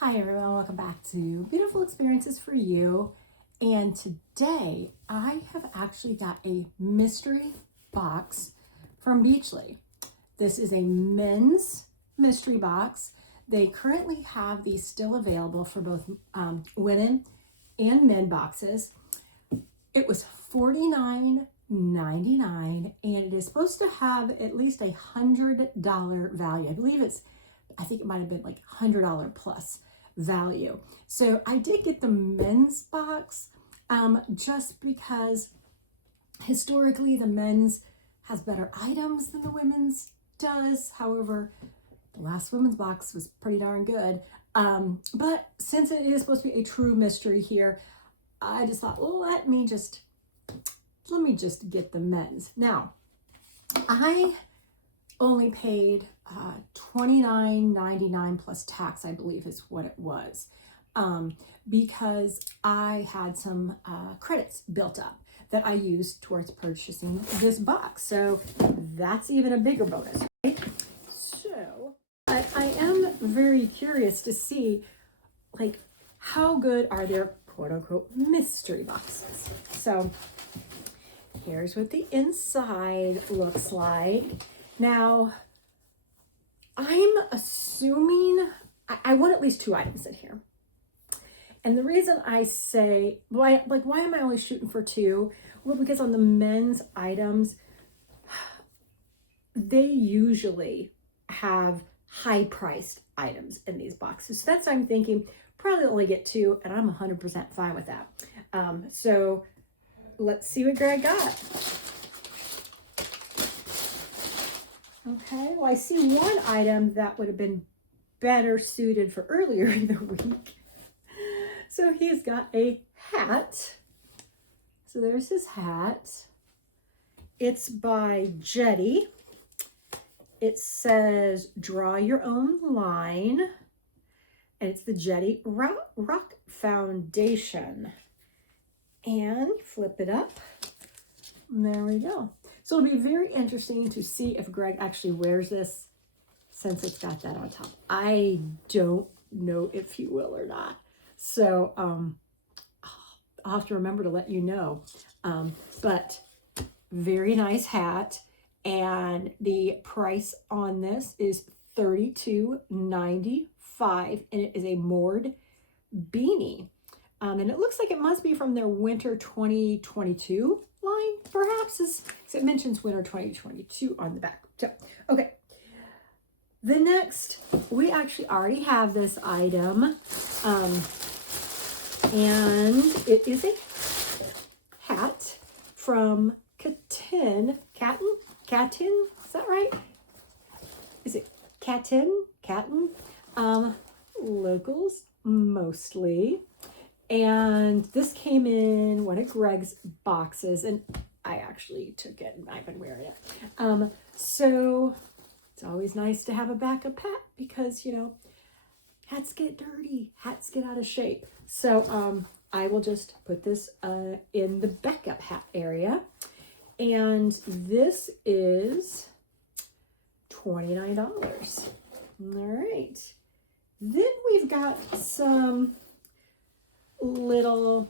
Hi everyone, welcome back to Beautiful Experiences for You. And today I have actually got a mystery box from Beachly. This is a men's mystery box. They currently have these still available for both women and men boxes. It was $49.99 and it is supposed to have at least $100 value. I think it might have been like $100 plus value. So I did get the men's box just because historically the men's has better items than the women's does. However, the last women's box was pretty darn good. But since it is supposed to be a true mystery here, I just thought, well, let me just get the men's. Now, I only paid $29.99 plus tax, I believe is what it was, because I had some credits built up that I used towards purchasing this box. So that's even a bigger bonus, right? So I am very curious to see, like, how good are their quote unquote mystery boxes. So here's what the inside looks like. Now, I'm assuming I want at least 2 items in here. And the reason I say, why am I only shooting for 2? Well, because on the men's items, they usually have high-priced items in these boxes. So that's what I'm thinking, probably only get 2, and I'm 100% fine with that. So let's see what Greg got. Okay, well, I see one item that would have been better suited for earlier in the week. So he's got a hat. So there's his hat. It's by Jetty. It says, draw your own line. And it's the Jetty Rock Foundation. And flip it up. And there we go. So it'll be very interesting to see if Greg actually wears this since it's got that on top. I don't know if he will or not. So I'll have to remember to let you know. But very nice hat. And the price on this is $32.95. And it is a moored beanie. And it looks like it must be from their winter 2022 line, perhaps, because it mentions winter 2022 on the back. So, okay. The next, we actually already have this item, and it is a hat from Catin, is that right? Is it Catin? Locals mostly. And this came in one of Greg's boxes, and I actually took it and I've been wearing it. So it's always nice to have a backup hat because, you know, hats get dirty, hats get out of shape. So I will just put this in the backup hat area. And this is $29. All right. Then we've got some little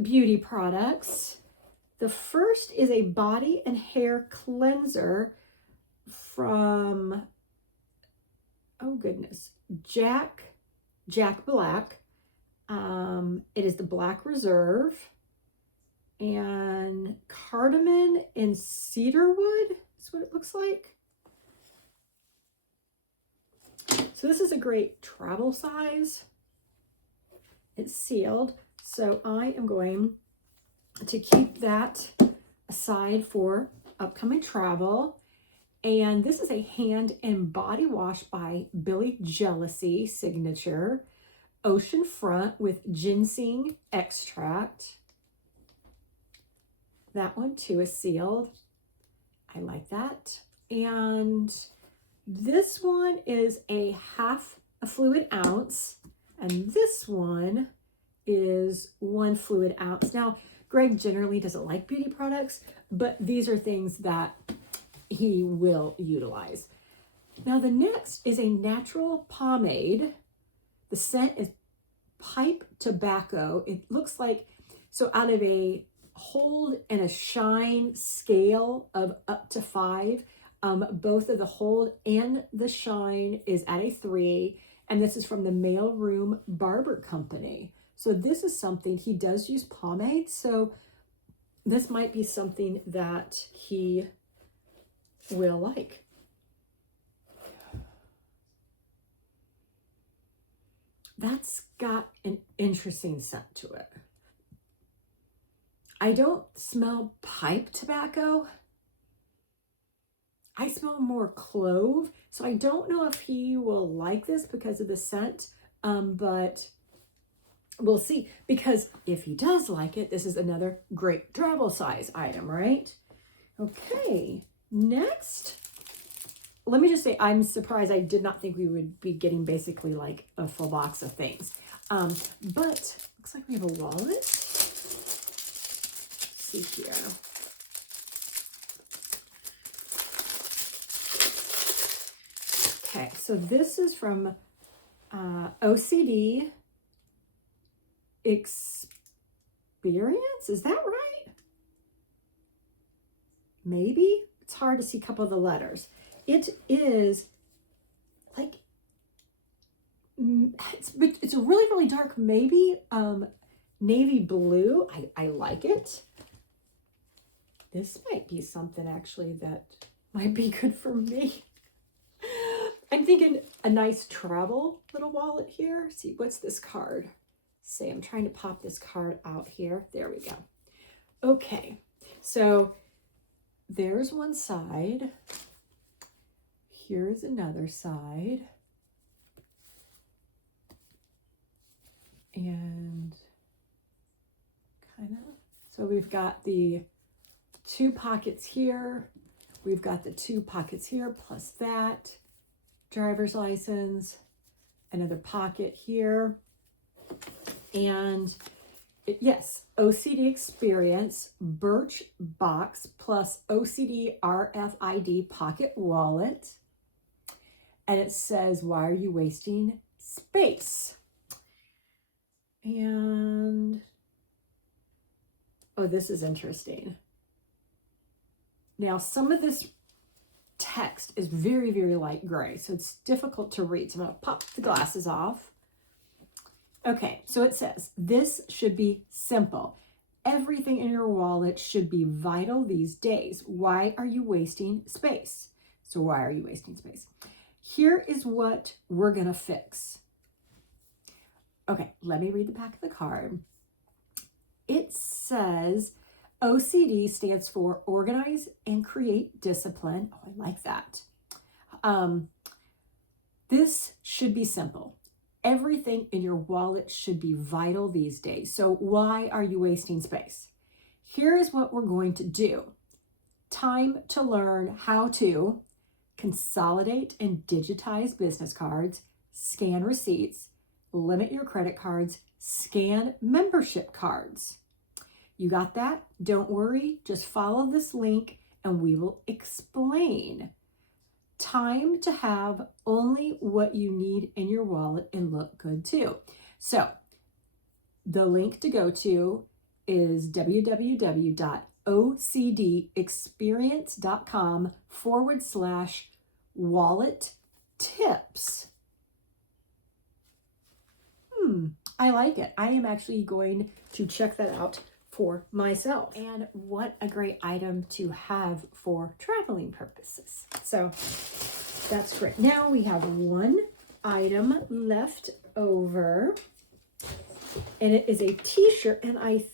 beauty products. The first is a body and hair cleanser from, oh goodness, Jack Black. It is the Black Reserve and cardamom and cedarwood is what it looks like. So this is a great travel size. It's sealed, so I am going to keep that aside for upcoming travel. And this is a hand and body wash by Billy Jealousy signature, ocean front with ginseng extract. That one too is sealed. I like that. And this one is a half a fluid ounce. And this one is 1 fluid ounce. Now, Greg generally doesn't like beauty products, but these are things that he will utilize. Now, the next is a natural pomade The scent is pipe tobacco. It looks like, so out of a hold and a shine scale of up to 5, both of the hold and the shine is at a 3. And this is from the Mailroom Barber Company. So this is something, he does use pomade. So this might be something that he will like. That's got an interesting scent to it. I don't smell pipe tobacco. I smell more clove. So I don't know if he will like this because of the scent, but we'll see. Because if he does like it, this is another great travel size item, right? Okay, next. Let me just say, I'm surprised. I did not think we would be getting basically like a full box of things. But looks like we have a wallet. Let's see here. Okay, so this is from OCD Experience. Is that right? Maybe? It's hard to see a couple of the letters. It is like, it's a really, really dark, maybe navy blue. I like it. This might be something actually that might be good for me. I'm thinking a nice travel little wallet here. See, what's this card say? I'm trying to pop this card out here. There we go. Okay, so there's one side. Here's another side. And kind of, so we've got the 2 pockets here. We've got the 2 pockets here plus that. Driver's license, another pocket here. And yes, OCD Experience Birch Box plus OCD RFID Pocket Wallet. And it says, why are you wasting space? And, oh, this is interesting. Now, some of this text is very, very light gray, so it's difficult to read. So I'm going to pop the glasses off. Okay, so it says, this should be simple. Everything in your wallet should be vital these days. Why are you wasting space? So why are you wasting space? Here is what we're going to fix. Okay, let me read the back of the card. It says OCD stands for Organize and Create Discipline. Oh, I like that. This should be simple. Everything in your wallet should be vital these days. So why are you wasting space? Here is what we're going to do. Time to learn how to consolidate and digitize business cards, scan receipts, limit your credit cards, scan membership cards. You got that? Don't worry, just follow this link and we will explain. Time to have only what you need in your wallet and look good too. So the link to go to is www.ocdexperience.com/wallet tips. I like it. I am actually going to check that out for myself. And what a great item to have for traveling purposes. So that's great. Now we have one item left over, and it is a t-shirt, and I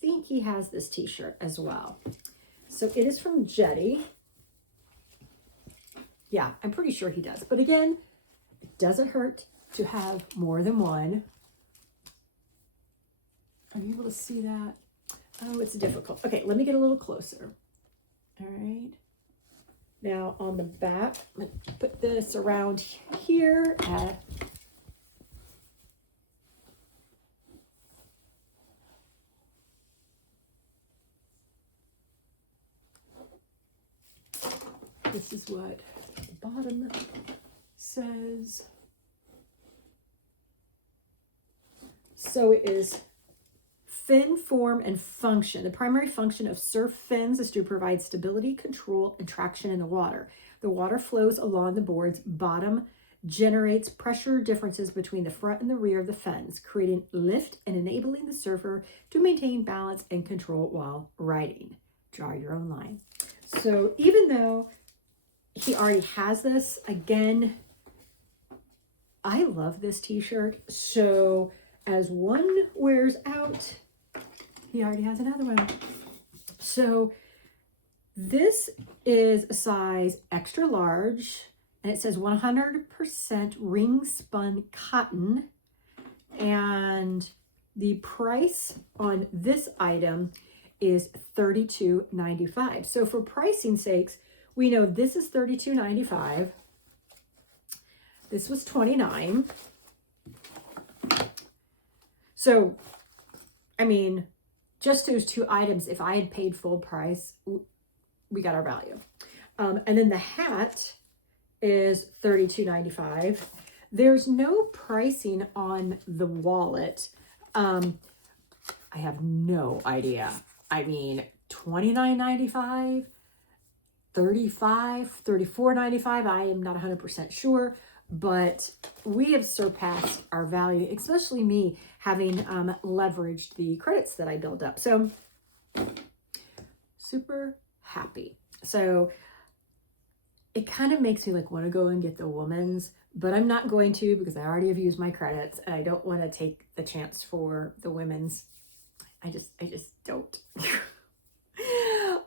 think he has this t-shirt as well. So it is from Jetty. Yeah, I'm pretty sure he does. But again, it doesn't hurt to have more than one. Are you able to see that? Oh, it's difficult. Okay, let me get a little closer. All right. Now on the back, let's put this around here. This is what the bottom says. So it is fin, form, and function. The primary function of surf fins is to provide stability, control, and traction in the water. The water flows along the board's bottom, generates pressure differences between the front and the rear of the fins, creating lift and enabling the surfer to maintain balance and control while riding. Draw your own line. So even though he already has this, again, I love this t-shirt. So as one wears out, he already has another one. So this is a size extra large, and it says 100% ring spun cotton. And the price on this item is $32.95. So for pricing sakes, we know this is $32.95. This was $29. So, I mean, just those two items, if I had paid full price, we got our value. And then the hat is $32.95. There's no pricing on the wallet. I have no idea. I mean, $29.95, $35, $34.95. I am not 100% sure, but we have surpassed our value, especially me having leveraged the credits that I built up. So super happy. So it kind of makes me like want to go and get the woman's, but I'm not going to because I already have used my credits and I don't want to take the chance for the women's. I just don't.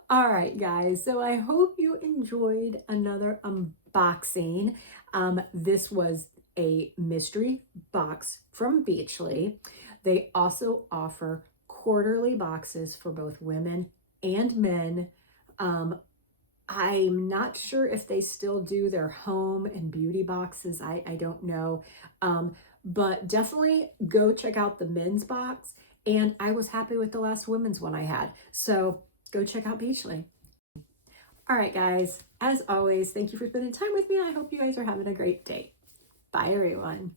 All right, guys. So I hope you enjoyed another unboxing. This was a mystery box from Beachly. They also offer quarterly boxes for both women and men. I'm not sure if they still do their home and beauty boxes. I don't know. But definitely go check out the men's box. And I was happy with the last women's one I had. So go check out Beachly. All right, guys. As always, thank you for spending time with me. I hope you guys are having a great day. Bye, everyone.